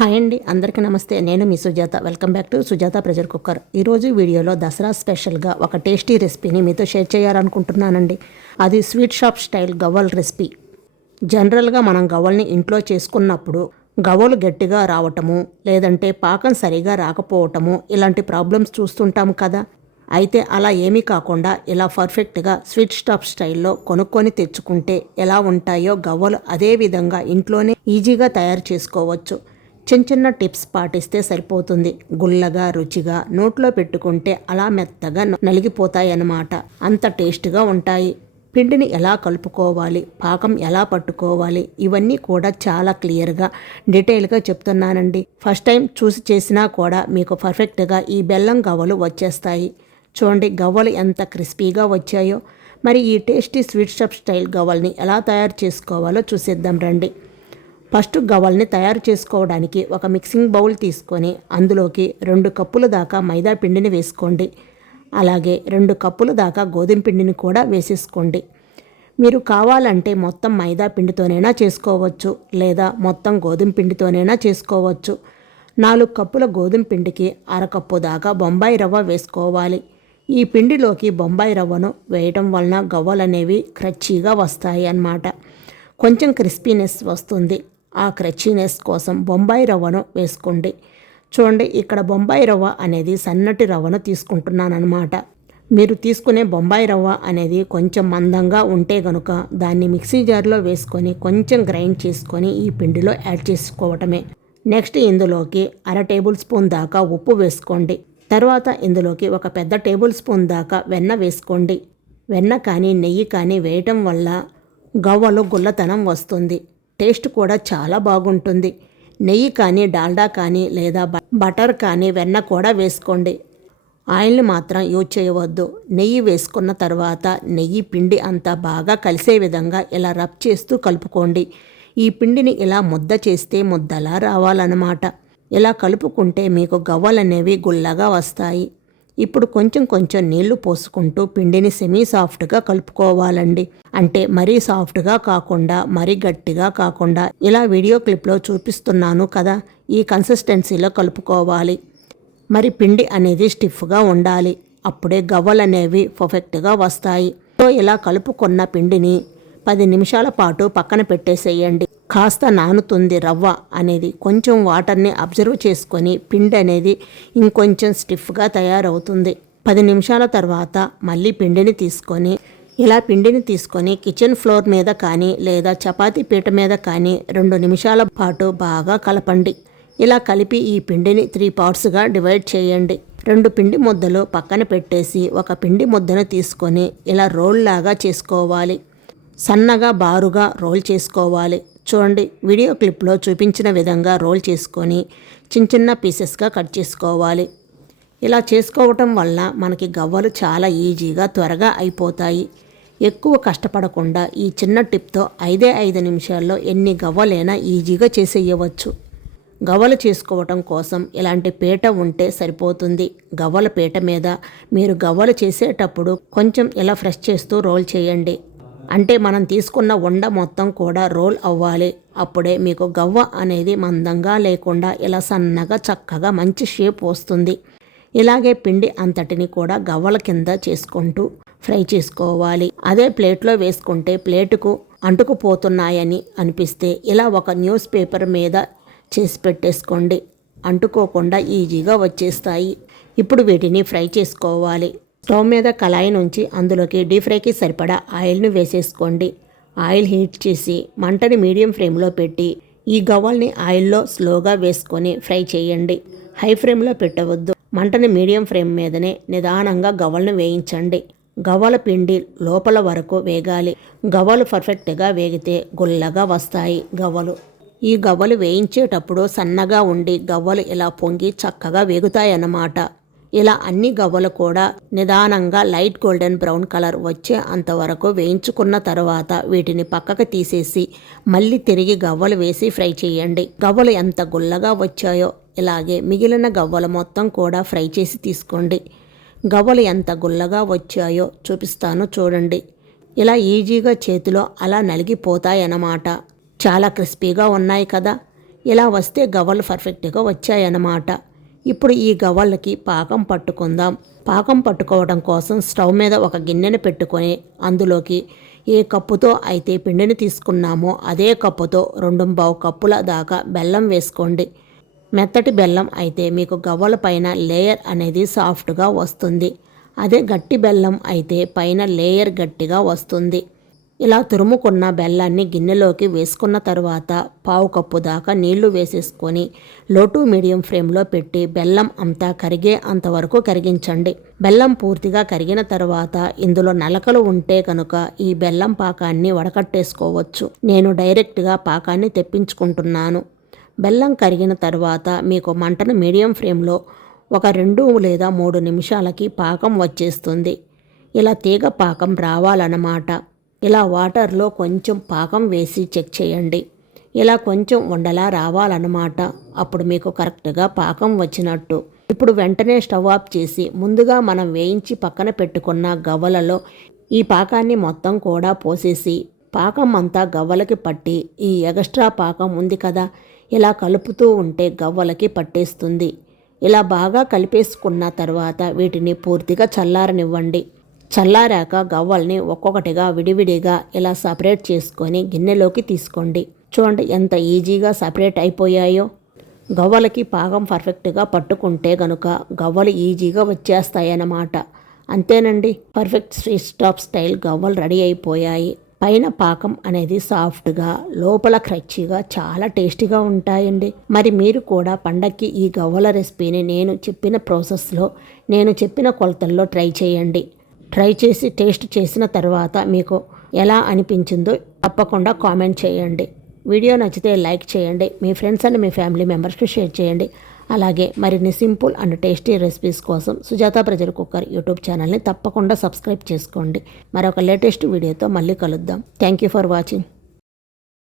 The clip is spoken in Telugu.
హాయ్ అండి, అందరికీ నమస్తే. నేను మీ Sujatha. Welcome back to Sujatha pressure cooker. ఈరోజు వీడియోలో దసరా స్పెషల్గా ఒక టేస్టీ రెసిపీని మీతో షేర్ చేయాలనుకుంటున్నానండి. అది స్వీట్ షాప్ స్టైల్ గవ్వల్ రెసిపీ. జనరల్గా మనం గవ్వల్ని ఇంట్లో చేసుకున్నప్పుడు గవ్వలు గట్టిగా రావటము, లేదంటే పాకం సరిగా రాకపోవటము, ఇలాంటి ప్రాబ్లమ్స్ చూస్తుంటాము కదా. అయితే అలా ఏమీ కాకుండా ఇలా పర్ఫెక్ట్గా స్వీట్ షాప్ స్టైల్లో కొనుక్కొని తెచ్చుకుంటే ఎలా ఉంటాయో గవ్వలు అదే విధంగా ఇంట్లోనే ఈజీగా తయారు చేసుకోవచ్చు. చిన్న చిన్న టిప్స్ పాటిస్తే సరిపోతుంది. గుల్లగా రుచిగా నోట్లో పెట్టుకుంటే అలా మెత్తగా నలిగిపోతాయి అన్నమాట. అంత టేస్ట్గా ఉంటాయి. పిండిని ఎలా కలుపుకోవాలి, పాకం ఎలా పట్టుకోవాలి, ఇవన్నీ కూడా చాలా క్లియర్గా డీటెయిల్గా చెప్తున్నానండి. ఫస్ట్ టైం చూసి చేసినా కూడా మీకు పర్ఫెక్ట్గా ఈ బెల్లం గవ్వలు వచ్చేస్తాయి. చూడండి గవ్వలు ఎంత క్రిస్పీగా వచ్చాయో. మరి ఈ టేస్టీ స్వీట్ షాప్ స్టైల్ గవ్వల్ని ఎలా తయారు చేసుకోవాలో చూసేద్దాం రండి. ఫస్ట్ గవ్వల్ని తయారు చేసుకోవడానికి ఒక మిక్సింగ్ బౌల్ తీసుకొని అందులోకి 2 కప్పుల దాకా మైదా పిండిని వేసుకోండి. అలాగే 2 కప్పుల దాకా గోధుమ పిండిని కూడా వేసేసుకోండి. మీరు కావాలంటే మొత్తం మైదా పిండితోనైనా చేసుకోవచ్చు, లేదా మొత్తం గోధుమ పిండితోనైనా చేసుకోవచ్చు. 4 కప్పుల గోధుమ పిండికి 1/2 కప్పు దాకా బొంబాయి రవ్వ వేసుకోవాలి. ఈ పిండిలోకి బొంబాయి రవ్వను వేయటం వలన గవ్వలు అనేవి క్రచ్చీగా వస్తాయి అన్నమాట. కొంచెం క్రిస్పీనెస్ వస్తుంది. ఆ క్రచీనెస్ కోసం బొంబాయి రవ్వను వేసుకోండి. చూడండి, ఇక్కడ బొంబాయి రవ్వ అనేది సన్నటి రవ్వను తీసుకుంటున్నాను అనమాట. మీరు తీసుకునే బొంబాయి రవ్వ అనేది కొంచెం మందంగా ఉంటే గనుక దాన్ని మిక్సీ జార్లో వేసుకొని కొంచెం గ్రైండ్ చేసుకొని ఈ పిండిలో యాడ్ చేసుకోవటమే. నెక్స్ట్ ఇందులోకి 1/2 టేబుల్ స్పూన్ దాకా ఉప్పు వేసుకోండి. తర్వాత ఇందులోకి 1 పెద్ద టేబుల్ స్పూన్ దాకా వెన్న వేసుకోండి. వెన్న కానీ నెయ్యి కానీ వేయటం వల్ల గవ్వలు గుల్లతనం వస్తుంది. టేస్ట్ కూడా చాలా బాగుంటుంది. నెయ్యి కానీ డాల్డా కానీ లేదా బటర్ కానీ వెన్న కూడా వేసుకోండి. ఆయిల్ని మాత్రం యూజ్ చేయవద్దు. నెయ్యి వేసుకున్న తర్వాత నెయ్యి పిండి అంతా బాగా కలిసే విధంగా ఇలా రబ్ చేస్తూ కలుపుకోండి. ఈ పిండిని ఇలా ముద్ద చేస్తే ముద్దలా రావాలన్నమాట. ఇలా కలుపుకుంటే మీకు గవ్వలనేవి గుల్లగా వస్తాయి. ఇప్పుడు కొంచెం కొంచెం నీళ్లు పోసుకుంటూ పిండిని సెమీ సాఫ్ట్గా కలుపుకోవాలండి. అంటే మరీ సాఫ్ట్గా కాకుండా మరీ గట్టిగా కాకుండా ఇలా వీడియో క్లిప్లో చూపిస్తున్నాను కదా, ఈ కన్సిస్టెన్సీలో కలుపుకోవాలి. మరి పిండి అనేది స్టిఫ్గా ఉండాలి. అప్పుడే గవ్వలు అనేవి పర్ఫెక్ట్గా వస్తాయి. సో ఇలా కలుపుకున్న పిండిని 10 నిమిషాల పాటు పక్కన పెట్టేసేయండి. కాస్త నానుతుంది రవ్వ అనేది. కొంచెం వాటర్ని అబ్జర్వ్ చేసుకొని పిండి అనేది ఇంకొంచెం స్టిఫ్గా తయారవుతుంది. 10 నిమిషాల తర్వాత మళ్ళీ పిండిని తీసుకొని కిచెన్ ఫ్లోర్ మీద కానీ లేదా చపాతీ పీట మీద కానీ 2 నిమిషాల పాటు బాగా కలపండి. ఇలా కలిపి ఈ పిండిని 3 పార్ట్స్గా డివైడ్ చేయండి. 2 పిండి ముద్దలు పక్కన పెట్టేసి ఒక పిండి ముద్దను తీసుకొని ఇలా రోల్ లాగా చేసుకోవాలి. సన్నగా బారుగా రోల్ చేసుకోవాలి. చూడండి, వీడియో క్లిప్లో చూపించిన విధంగా రోల్ చేసుకొని చిన్న చిన్న పీసెస్గా కట్ చేసుకోవాలి. ఇలా చేసుకోవటం వల్ల మనకి గవ్వలు చాలా ఈజీగా త్వరగా అయిపోతాయి. ఎక్కువ కష్టపడకుండా ఈ చిన్న టిప్తో 5 నిమిషాల్లో ఎన్ని గవ్వలైనా ఈజీగా చేసేయవచ్చు. గవ్వలు చేసుకోవటం కోసం ఇలాంటి పీట ఉంటే సరిపోతుంది. గవ్వల పీట మీద మీరు గవ్వలు చేసేటప్పుడు కొంచెం ఇలా ఫ్రెష్ చేస్తూ రోల్ చేయండి. అంటే మనం తీసుకున్న ఉండ మొత్తం కూడా రోల్ అవ్వాలి. అప్పుడే మీకు గవ్వ అనేది మందంగా లేకుండా ఇలా సన్నగా చక్కగా మంచి షేప్ వస్తుంది. ఇలాగే పిండి అంతటిని కూడా గవ్వల కింద చేసుకుంటూ ఫ్రై చేసుకోవాలి. అదే ప్లేట్లో వేసుకుంటే ప్లేటుకు అంటుకుపోతున్నాయని అనిపిస్తే ఇలా ఒక న్యూస్ పేపర్ మీద చేసి పెట్టేసుకోండి. అంటుకోకుండా ఈజీగా వచ్చేస్తాయి. ఇప్పుడు వీటిని ఫ్రై చేసుకోవాలి. స్టవ్ మీద కళాయి నుంచి అందులోకి డీప్ ఫ్రైకి సరిపడా ఆయిల్ను వేసేసుకోండి. ఆయిల్ హీట్ చేసి మంటని మీడియం ఫ్లేమ్లో పెట్టి ఈ గవ్వల్ని ఆయిల్లో స్లోగా వేసుకొని ఫ్రై చేయండి. హై ఫ్లేమ్లో పెట్టవద్దు. మంటని మీడియం ఫ్లేమ్ మీదనే నిదానంగా గవ్వలను వేయించండి. గవ్వల పిండి లోపల వరకు వేగాలి. గవ్వలు పర్ఫెక్ట్గా వేగితే గుల్లగా వస్తాయి గవ్వలు. ఈ గవ్వలు వేయించేటప్పుడు సన్నగా ఉండి గవ్వలు ఇలా పొంగి చక్కగా వేగుతాయన్నమాట. ఇలా అన్ని గవ్వలు కూడా నిదానంగా లైట్ గోల్డెన్ బ్రౌన్ కలర్ వచ్చే అంతవరకు వేయించుకున్న తర్వాత వీటిని పక్కకు తీసేసి మళ్ళీ తిరిగి గవ్వలు వేసి ఫ్రై చేయండి. గవ్వలు ఎంత గుల్లగా వచ్చాయో ఇలాగే మిగిలిన గవ్వలు మొత్తం కూడా ఫ్రై చేసి తీసుకోండి. గవ్వలు ఎంత గుల్లగా వచ్చాయో చూపిస్తాను చూడండి. ఇలా ఈజీగా చేతిలో అలా నలిగిపోతాయన్నమాట. చాలా క్రిస్పీగా ఉన్నాయి కదా. ఇలా వస్తే గవ్వలు పర్ఫెక్ట్గా వచ్చాయన్నమాట. ఇప్పుడు ఈ గవ్వలకి పాకం పట్టుకుందాం. పాకం పట్టుకోవడం కోసం స్టవ్ మీద ఒక గిన్నెను పెట్టుకొని అందులోకి ఏ కప్పుతో అయితే పిండిని తీసుకున్నామో అదే కప్పుతో 2 కప్పుల దాకా బెల్లం వేసుకోండి. మెత్తటి బెల్లం అయితే మీకు గవ్వల పైన లేయర్ అనేది సాఫ్ట్గా వస్తుంది. అదే గట్టి బెల్లం అయితే పైన లేయర్ గట్టిగా వస్తుంది. ఇలా తురుముకున్న బెల్లాన్ని గిన్నెలోకి వేసుకున్న తర్వాత 1/2 కప్పు దాకా నీళ్లు వేసేసుకొని లో టు మీడియం ఫ్లేమ్లో పెట్టి బెల్లం అంతా కరిగే అంతవరకు కరిగించండి. బెల్లం పూర్తిగా కరిగిన తర్వాత ఇందులో నలకలు ఉంటే కనుక ఈ బెల్లం పాకాన్ని వడకట్టేసుకోవచ్చు. నేను డైరెక్ట్గా పాకాన్ని తెప్పించుకుంటున్నాను. బెల్లం కరిగిన తర్వాత మీకు మంటను మీడియం ఫ్లేమ్లో ఒక 2 లేదా 3 నిమిషాలకి పాకం వచ్చేస్తుంది. ఇలా తీగ పాకం రావాలన్నమాట. ఇలా వాటర్లో కొంచెం పాకం వేసి చెక్ చేయండి. ఇలా కొంచెం ఉండలా రావాలన్నమాట. అప్పుడు మీకు కరెక్ట్గా పాకం వచ్చినట్టు. ఇప్పుడు వెంటనే స్టవ్ ఆఫ్ చేసి ముందుగా మనం వేయించి పక్కన పెట్టుకున్న గవ్వలలో ఈ పాకాన్ని మొత్తం కూడా పోసేసి పాకం అంతా గవ్వలకి పట్టి ఈ ఎక్స్ట్రా పాకం ఉంది కదా ఇలా కలుపుతూ ఉంటే గవ్వలకి పట్టేస్తుంది. ఇలా బాగా కలిపేసుకున్న తర్వాత వీటిని పూర్తిగా చల్లారనివ్వండి. చల్లారాక గవ్వల్ని ఒక్కొక్కటిగా విడివిడిగా ఇలా సపరేట్ చేసుకొని గిన్నెలోకి తీసుకోండి. చూడండి ఎంత ఈజీగా సపరేట్ అయిపోయాయో. గవ్వలకి పాకం పర్ఫెక్ట్గా పట్టుకుంటే గనుక గవ్వలు ఈజీగా వచ్చేస్తాయన్నమాట. అంతేనండి, పర్ఫెక్ట్ స్ట్రీట్ స్టాప్ స్టైల్ గవ్వలు రెడీ అయిపోయాయి. పైన పాకం అనేది సాఫ్ట్గా లోపల క్రచ్చిగా చాలా టేస్టీగా ఉంటాయండి. మరి మీరు కూడా పండక్కి ఈ గవ్వల రెసిపీని నేను చెప్పిన ప్రాసెస్లో నేను చెప్పిన కొలతల్లో ట్రై చేయండి. ట్రై చేసి టేస్ట్ చేసిన తర్వాత మీకు ఎలా అనిపించిందో తప్పకుండా కామెంట్ చేయండి. వీడియో నచ్చితే లైక్ చేయండి. మీ ఫ్రెండ్స్ అండ్ మీ ఫ్యామిలీ మెంబర్స్కి షేర్ చేయండి. అలాగే మరిన్ని సింపుల్ అండ్ టేస్టీ రెసిపీస్ కోసం సుజాత ప్రెజర్ కుక్కర్ యూట్యూబ్ ఛానల్ని తప్పకుండా సబ్స్క్రైబ్ చేసుకోండి. మరొక లేటెస్ట్ వీడియోతో మళ్ళీ కలుద్దాం. Thank you for watching.